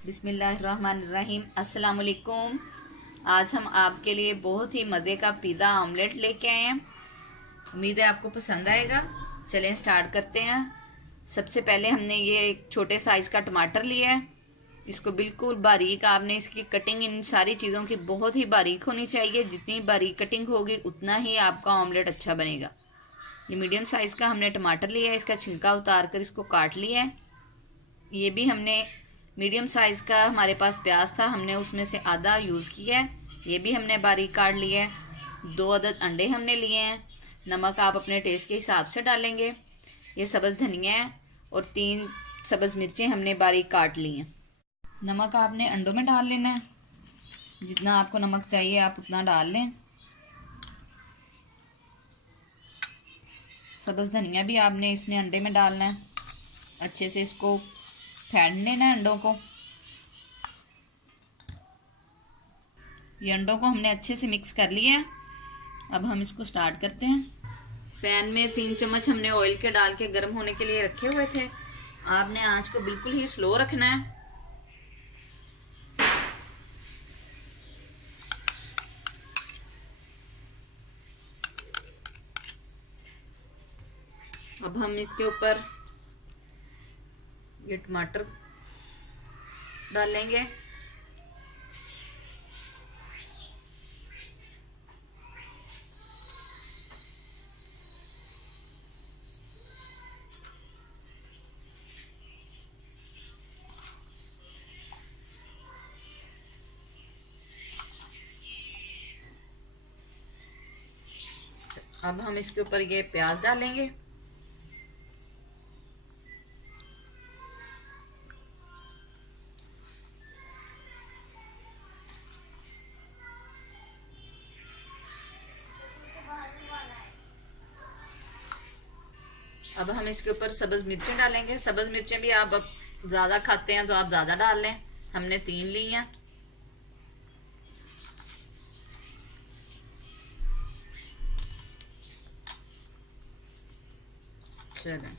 बिस्मिल्लाहिर्रहमानिर्रहीम। अस्सलाम वालेकुम। आज हम आपके लिए बहुत ही मज़े का पिज़्ज़ा ऑमलेट लेके आए हैं। उम्मीद है आपको पसंद आएगा। चलें स्टार्ट करते हैं। सबसे पहले हमने ये एक छोटे साइज़ का टमाटर लिया है। इसको बिल्कुल बारीक, आपने इसकी कटिंग इन सारी चीज़ों की बहुत ही बारीक होनी चाहिए। जितनी बारीक कटिंग होगी उतना ही आपका ऑमलेट अच्छा बनेगा। ये मीडियम साइज़ का हमने टमाटर लिया है। इसका छिलका उतार कर इसको काट लिया है। ये भी हमने मीडियम साइज़ का हमारे पास प्याज था, हमने उसमें से आधा यूज़ किया है। ये भी हमने बारीक काट लिया है। 2 अदद अंडे हमने लिए हैं। नमक आप अपने टेस्ट के हिसाब से डालेंगे। ये सब्ज़ धनिया है और 3 सब्ज़ मिर्चें हमने बारीक काट ली हैं। नमक आपने अंडों में डाल लेना है। जितना आपको नमक चाहिए आप उतना डाल लें। सब्ज़ धनिया भी आपने इसमें अंडे में डालना है। अच्छे से इसको फेंट लेना है अंडों को। ये अंडों को हमने अच्छे से मिक्स कर लिया है। अब हम इसको स्टार्ट करते हैं। पैन में 3 चम्मच हमने ऑयल के डाल के गर्म होने के लिए रखे हुए थे। आपने आंच को बिल्कुल ही स्लो रखना है। अब हम इसके ऊपर ये टमाटर डालेंगे। अब हम इसके ऊपर ये प्याज डालेंगे। अब हम इसके ऊपर सब्ज मिर्चें डालेंगे। सब्ज मिर्चें भी आप ज़्यादा खाते हैं तो आप ज़्यादा डाल लें। हमने 3 ली हैं। चलें,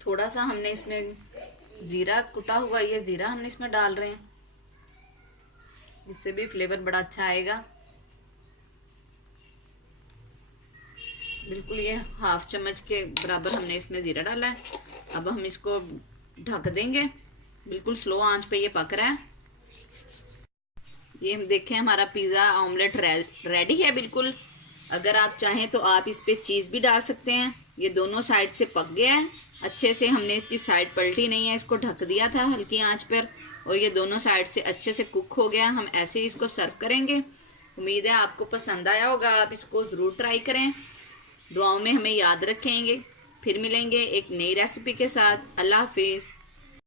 थोड़ा सा हमने इसमें ज़ीरा, कुटा हुआ ये ज़ीरा हमने इसमें डाल रहे हैं। इससे भी फ्लेवर बड़ा अच्छा आएगा। बिल्कुल ये 1/2 चम्मच के बराबर हमने इसमें ज़ीरा डाला है। अब हम इसको ढक देंगे। बिल्कुल स्लो आंच पे ये पक रहा है। ये हम देखें हमारा पिज़्ज़ा ऑमलेट रेडी है बिल्कुल। अगर आप चाहें तो आप इस पे चीज़ भी डाल सकते हैं। ये दोनों साइड से पक गया है अच्छे से। हमने इसकी साइड पलटी नहीं है, इसको ढक दिया था हल्की आंच पर और ये दोनों साइड से अच्छे से कुक हो गया। हम ऐसे ही इसको सर्व करेंगे। उम्मीद है आपको पसंद आया होगा। आप इसको ज़रूर ट्राई करें। दुआओं में हमें याद रखेंगे। फिर मिलेंगे एक नई रेसिपी के साथ। अल्लाह हाफिज़।